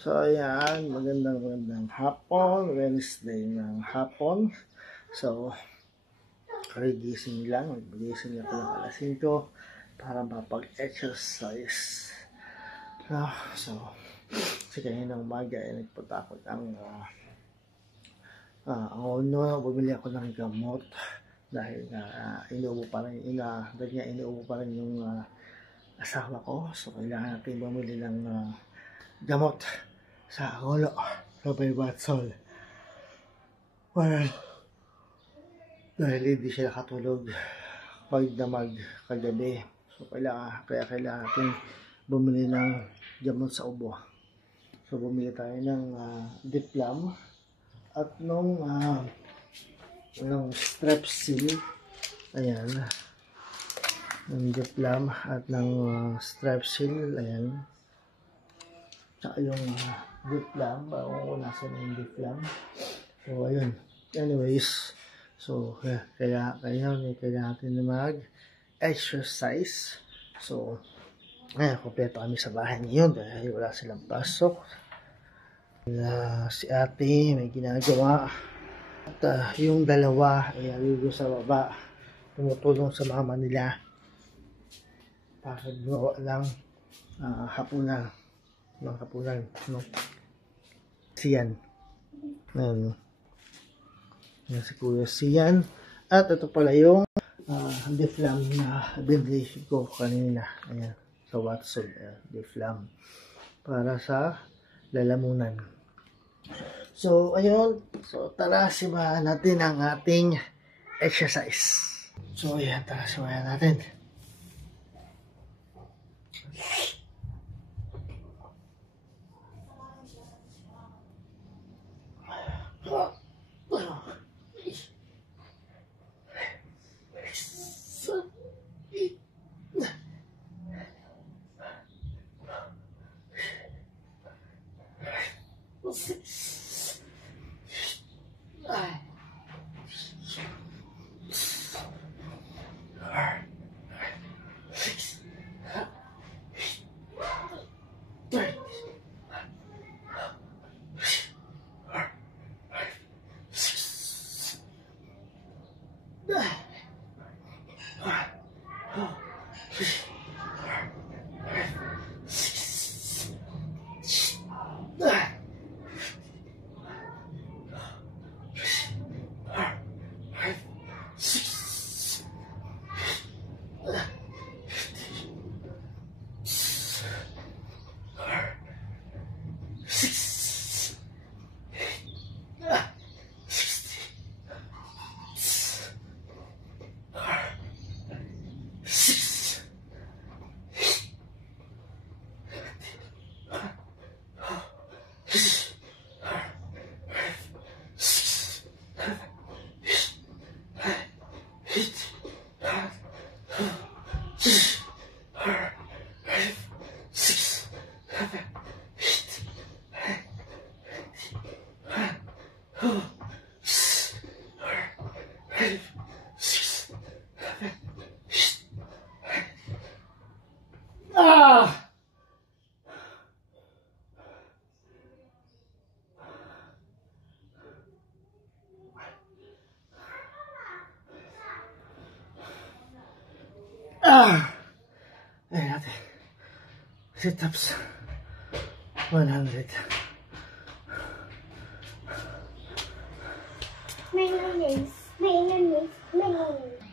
So, ayan, magandang hapon, Wednesday ng hapon. So, kagigising lang, magbigising ako ng alas 5 para mapag-exercise. So, kasi kanina umaga ay nagpunta ako ng bumili ako ng gamot dahil inuubo pa rin yung asawa ko. So, kailangan natin bumili ng gamot sa ulo, Robert Watson. Well, dahil hindi siya nakatulog pagdamag kagabi. So, kailangan natin bumili ng gamot sa ubo. So, bumili tayo ng Diplam at nung Strepsil. Ayan. Ng Diplam at ng Strepsil. Ayan. Tsaka yung Diplam, kung nasan yung Diplam. So, ayun. Anyways, so, kailangan natin na mag-exercise. So, kompleto kami sa bahay ngayon dahil wala silang pasok. Si ate may ginagawa. At yung dalawa ay aligo sa baba. Tumutulong sa mama nila para gawa lang hapunan. No? Siyan. Ayan. Ayan si Kuya Siyan. At ito pala yung Diplam na binili ko kanina. Ayan. Sa Watson. Diplam. Para sa lalamunan. So, ayun. So, tara simulan natin ang ating exercise. So, ayan. Tara simulan natin. Ayan natin. Sit-ups. 100.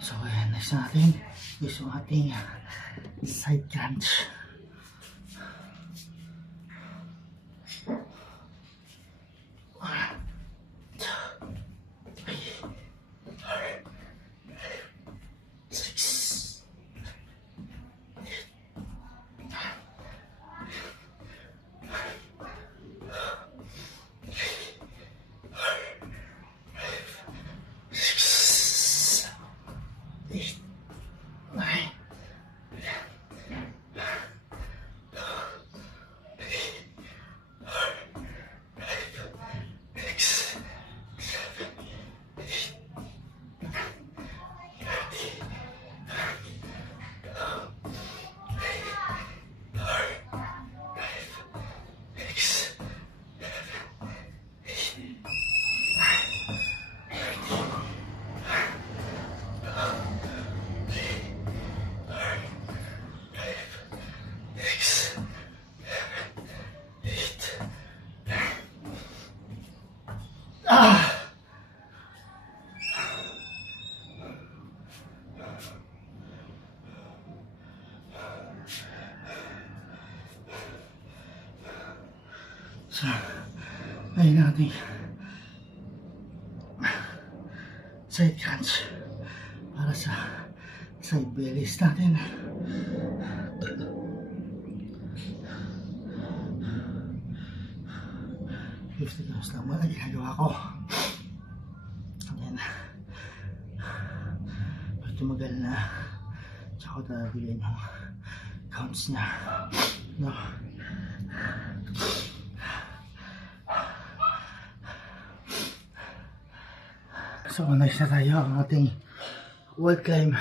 So, ayan. Next natin is yung ating side crunch. Ah! So, ayun natin side crunch para sa side bellies natin. $50 lang muna ginagawa ko. Ayan. Pag tumagal na, tsaka ko tatabilin yung counts niya. No? So, next na tayo ang ating wall climb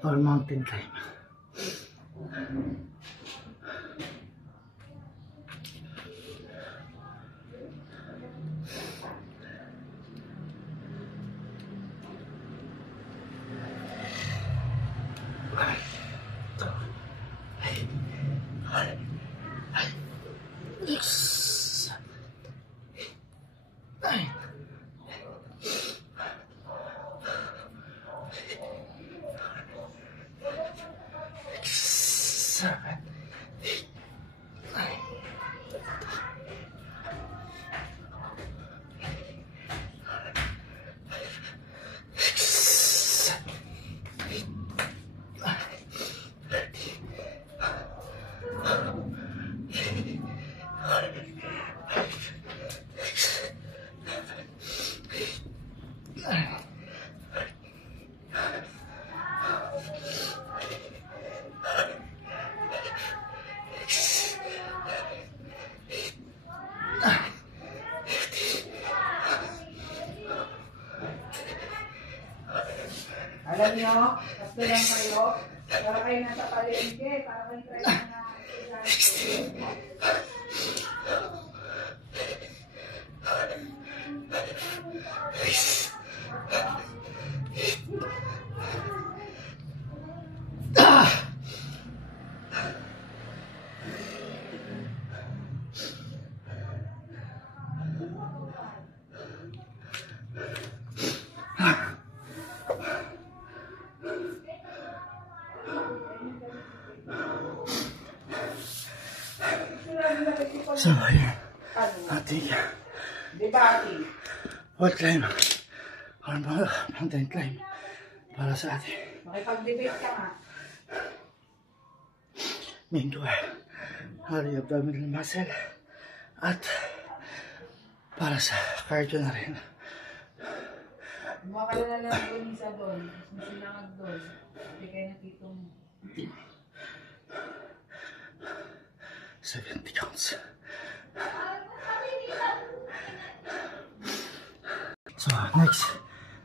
or mountain climb. Yes. Seven. Alam nyo, basta lang kayo, para kayo nasa palengke, para kayo try na So, ayan. Ating wall climb or mountain climb para sa ating makipag-debate ka nga. main core, hali abdominal muscle, at para sa cardio na rin. Makalala lang doon isa doon. Mas sinangag doon. Hindi kayo natitong 70 counts. So, next,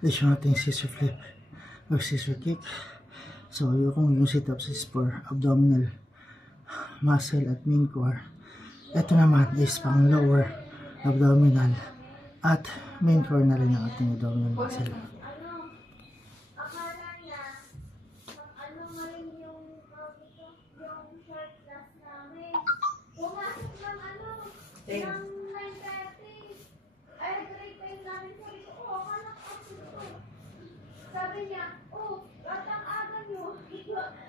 is yung ating scissor flip or scissor kick. So, yung sit-ups is for abdominal muscle at main core. Ito naman is pang lower abdominal at main core na rin ang ating abdominal muscle. Sabi niya, oh, at ang aga nyo,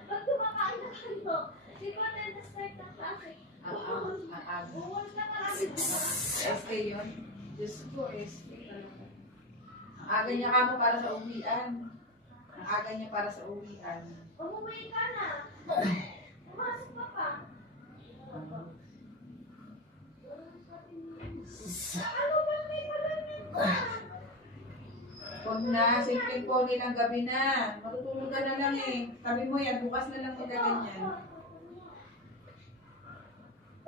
pag kumakain na kayo, di ba tayo na-start ng klase? ang aga. Buwan na marami. SK yun. Diyos ko, SK talaga. Ang aga niya kamo para sa uwian. Ang aga niya para sa uwian. Umuwi ka na. Pumasok pa pa. Ano ba may malamig pa? Huwag na, simple po ng gabi na. Matutulog ka na lang eh. Sabi mo yan, bukas na lang magaganyan.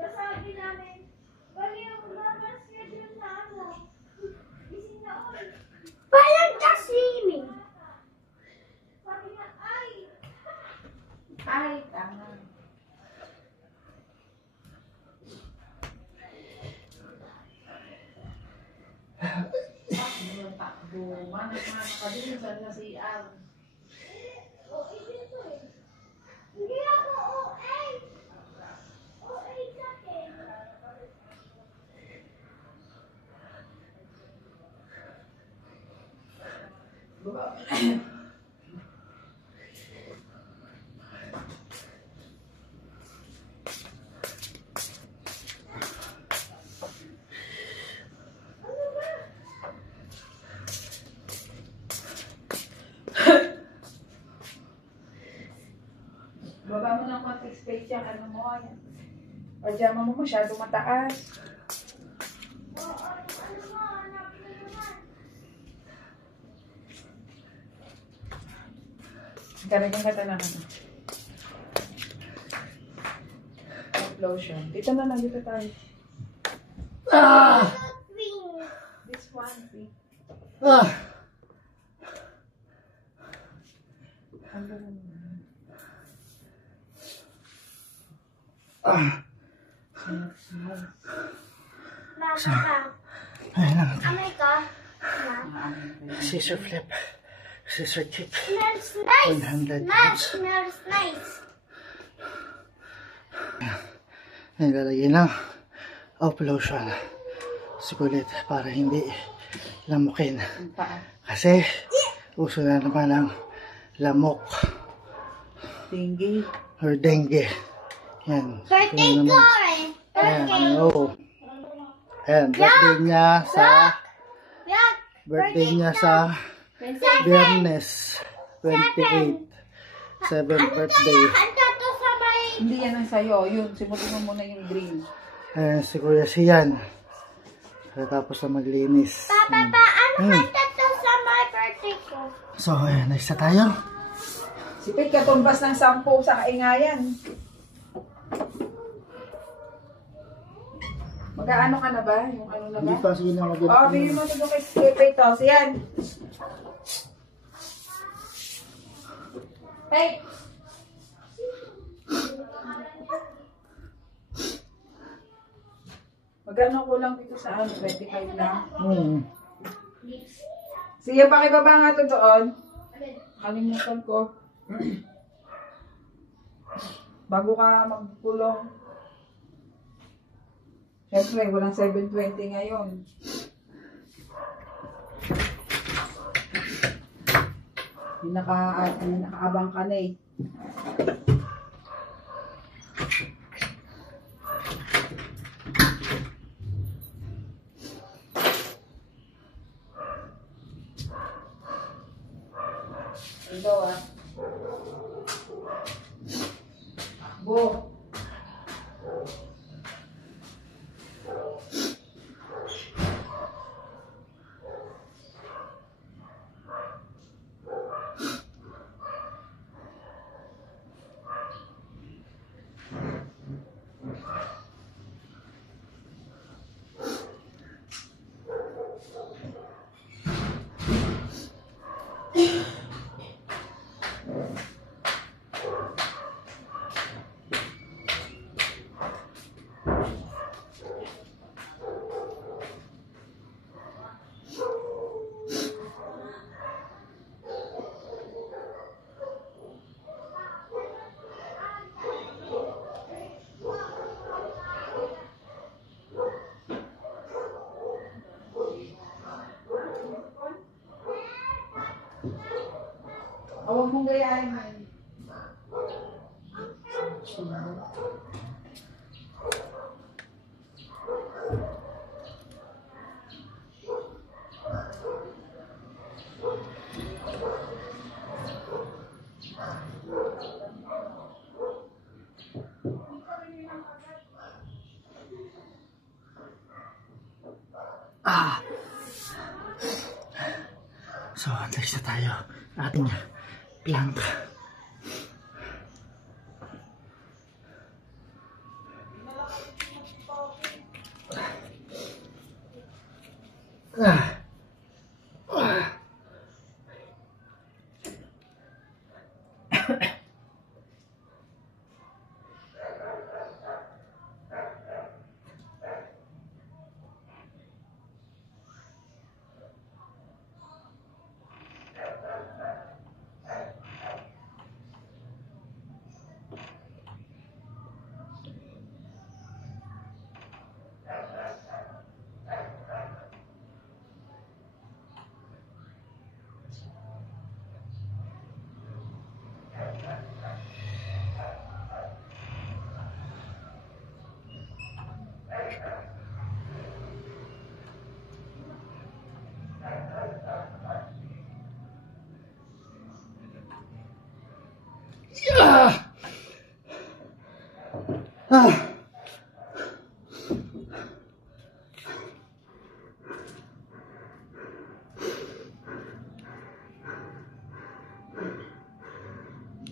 Sabi namin, bali yung dapat schedule na ano. Gising na all. Parang just swimming. Sabi niya, ay. Ay, tama. Takbo. Manas ka din sa CR. OA dito eh. Hindi ako OA. OA sa akin. Baba. Baba mo ng konti space yan. Ano mo yan? Pajama mo masyado mataas. Karagyan ka na ano. Lotion. Dito na lang, dito tayo. This one, see? Ano naman? Ay lang. Amay ka? Scissor flip. Scissor kick. Smells nice. 100 Ma, pounds. smells nice. Ay, lalagyan ng off lotion. Sikulit para hindi lamukin. Ang paa. Kasi uso na naman ang lamok Tinggi. or dengue. Yan. Birthday Yun ko naman. eh. Ayan, Birthday. oo. Ayan, birthday niya sa Yak. birthday niya sa Biyernes 28. 7th birthday. Ando to sa may... Hindi yan ang sayo. Yun, simutin mo muna yung green. Ayan, si Kuya Sian. Tapos na maglinis. Papa, ano kanta to sa may birthday ko? So, ayan, naisa tayo. Sipit ka tumbas ng 10 sa kaingayan. Mag-aano ka na ba? Yung ano na ba? Hindi pa, sige na mag- Oo, bigyan mo ito kay Skipay to. Siyan. Hey! Magkano kulang dito sa ano? 25 lang. Sige, pakibaba nga ito doon. Kalimutan ko. Bago ka magpulong. Siyempre, walang 720 ngayon. Nakaabang ka na eh. Ito ah. Bo. Huwag mong gayahin man. So, next na tayo. Ating plank.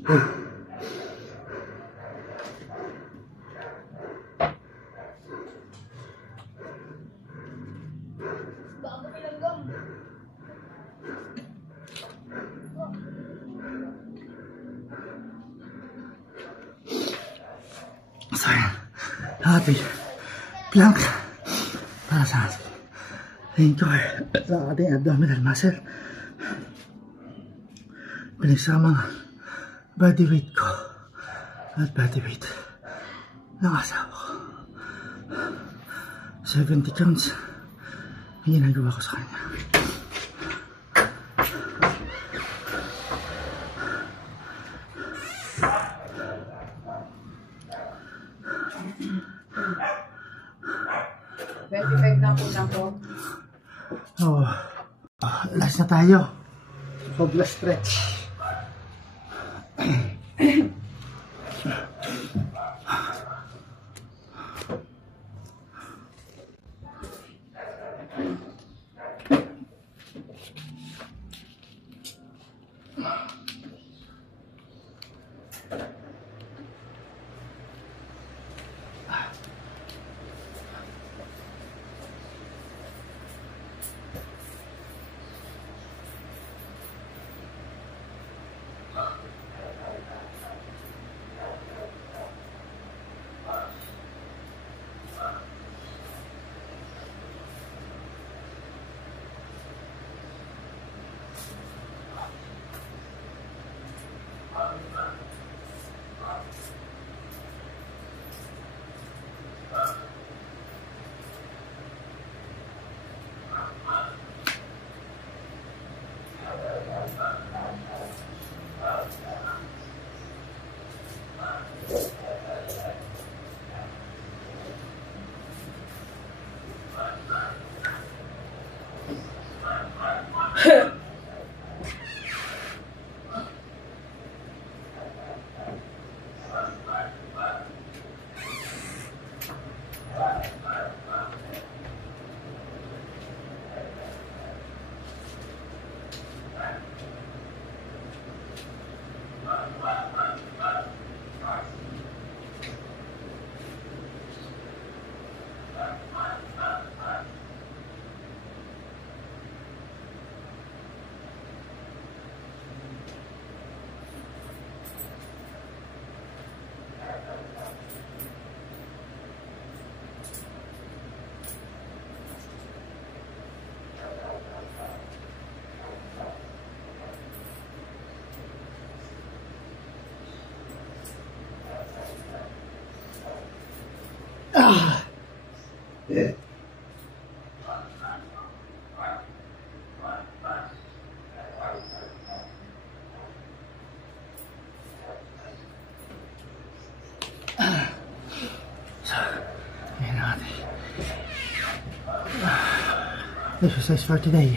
Baka pinanggam. So, ayan. Happy. Plank. Para sa ating core. Sa ating abdominal muscle. Pinagsamang body weight ko at body weight ng asawa ko. 70 counts ang ginagawa ko sa kanya. Oh, last na tayo. Cobra stretch. Exercise for today.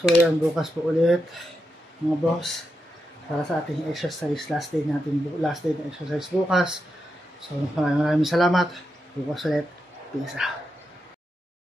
So ayan, bukas po ulit mga boss para sa ating exercise. Last day na exercise bukas. So maraming salamat. Bukas ulit. Peace out.